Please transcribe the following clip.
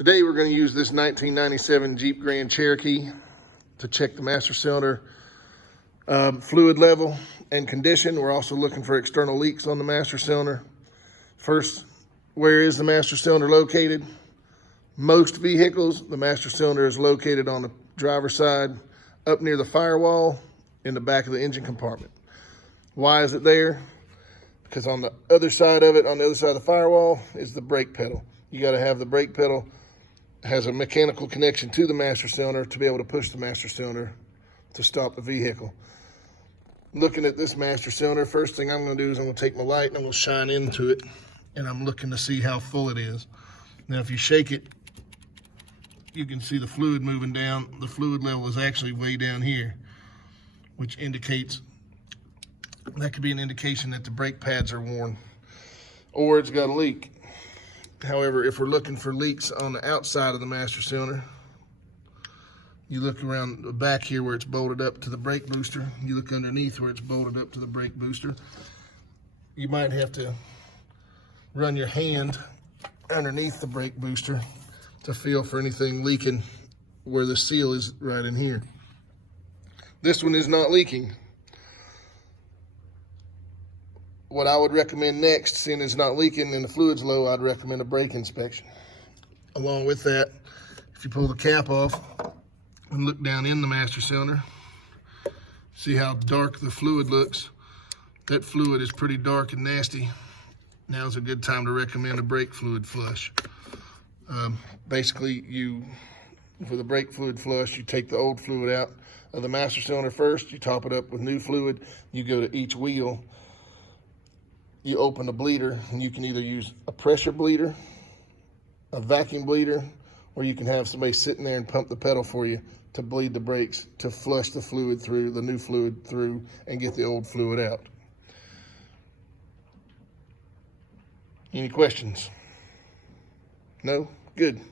Today we're going to use this 1997 Jeep Grand Cherokee to check the master cylinder fluid level and condition. We're also looking for external leaks on the master cylinder. First, where is the master cylinder located? Most vehicles, the master cylinder is located on the driver's side, up near the firewall in the back of the engine compartment. Why is it there? Because on the other side of it, on the other side of the firewall, is the brake pedal. You got to have the brake pedal has a mechanical connection to the master cylinder to be able to push the master cylinder to stop the vehicle. Looking at this master cylinder, first thing I'm going to do is I'm going to take my light and I'm going to shine into it, and I'm looking to see how full it is. Now, if you shake it, you can see the fluid moving down. The fluid level is actually way down here, which indicates, that could be an indication that the brake pads are worn or it's got a leak. However, if we're looking for leaks on the outside of the master cylinder, you look around the back here where it's bolted up to the brake booster. You look underneath where it's bolted up to the brake booster. You might have to run your hand underneath the brake booster to feel for anything leaking where the seal is right in here. This one is not leaking. What I would recommend next, seeing it's not leaking and the fluid's low, I'd recommend a brake inspection. Along with that, if you pull the cap off and look down in the master cylinder, see how dark the fluid looks. That fluid is pretty dark and nasty. Now's a good time to recommend a brake fluid flush. Basically, for the brake fluid flush, you take the old fluid out of the master cylinder first, you top it up with new fluid, you go to each wheel, you open the bleeder, and you can either use a pressure bleeder, a vacuum bleeder, or you can have somebody sitting there and pump the pedal for you to bleed the brakes, to flush the fluid through, the new fluid through, and get the old fluid out. Any questions? No? Good.